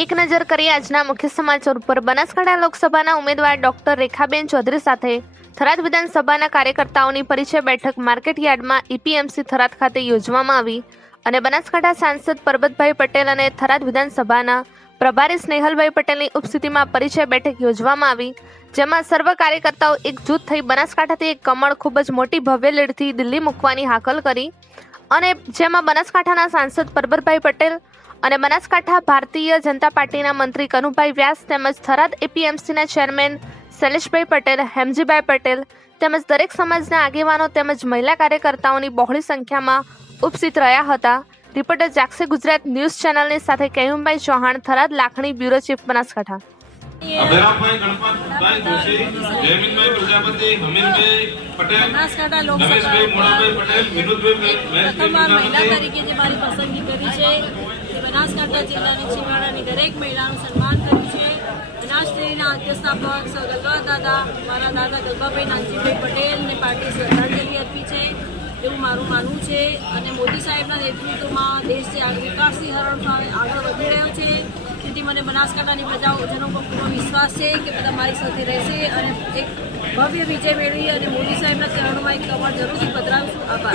એક નજર કરીએ આજના મુખ્ય સમાચાર ઉપર। બનાસકાંઠા લોકસભાના ઉમેદવાર ડોક્ટર રેખાબેન ચૌધરી સાથે થરાદ વિધાનસભાના કાર્યકર્તાઓની પરિચય બેઠક માર્કેટ યાર્ડમાં એપીએમસી થરાદ ખાતે યોજવામાં આવી અને બનાસકાંઠા સાંસદ પરબતભાઈ પટેલ અને થરાદ વિધાનસભાના પ્રભારી સ્નેહલભાઈ પટેલની ઉપસ્થિતિમાં પરિચય બેઠક યોજવામાં આવી, જેમાં સર્વ કાર્યકર્તાઓ એકજૂથ થઈ બનાસકાંઠાથી એક કમળ ખૂબ જ મોટી ભવ્ય લીડથી દિલ્હી મૂકવાની હાકલ કરી અને જેમાં બનાસકાંઠાના સાંસદ પરબતભાઈ પટેલ અને બનાસકાંઠા ભારતીય જનતા પાર્ટીના મંત્રી કનુભાઈ વ્યાસ તેમજ થરાદ એપીએમસીના ચેરમેન શૈલેષભાઈ પટેલ, હેમજીભાઈ પટેલ તેમજ દરેક સમાજના આગેવાનો તેમજ મહિલા કાર્યકર્તાઓની બહોળી સંખ્યામાં ઉપસ્થિત રહ્યા હતા। રિપોર્ટર જાગશે ગુજરાત ન્યૂઝ ચેનલની સાથે કેયુમભાઈ ચૌહાણ, થરાદ લાખણી, બ્યુરો ચીફ, બનાસકાંઠા। અભયરામભાઈ ગણપતભાઈ જોશી, જયમીનભાઈ પ્રજાપતિ, હમીરભાઈ પટેલ, બનાસકાંઠા નરેશભાઈ મોડાભાઈ પટેલ, વિનોદભાઈ પ્રથમવાર મહિલા તરીકે જે મારી પસંદગી કરી છે તે બનાસકાંઠા જિલ્લાની છેવાડાની દરેક મહિલાનું સન્માન કર્યું છે। બનાસડેરીના અધ્યક્ષાપક સર ગલબા દાદા, મારા દાદા ગલબાભાઈ નાનજીભાઈ પટેલને પાર્ટી શ્રદ્ધાંજલિ આપી છે એવું મારું માનવું છે અને મોદી સાહેબના નેતૃત્વમાં દેશ વિકાસની હરણફાળ આગળ વધી રહ્યો છે। તેથી મને બનાસકાંઠાની પ્રજાજનો પર પૂરો વિશ્વાસ છે કે બધા મારી સાથે રહેશે અને એક ભવ્ય વિજય મેળવી અને મોદી સાહેબના ચરણોમાં એક કમળ જરૂરથી પધરાવીશું। આભાર।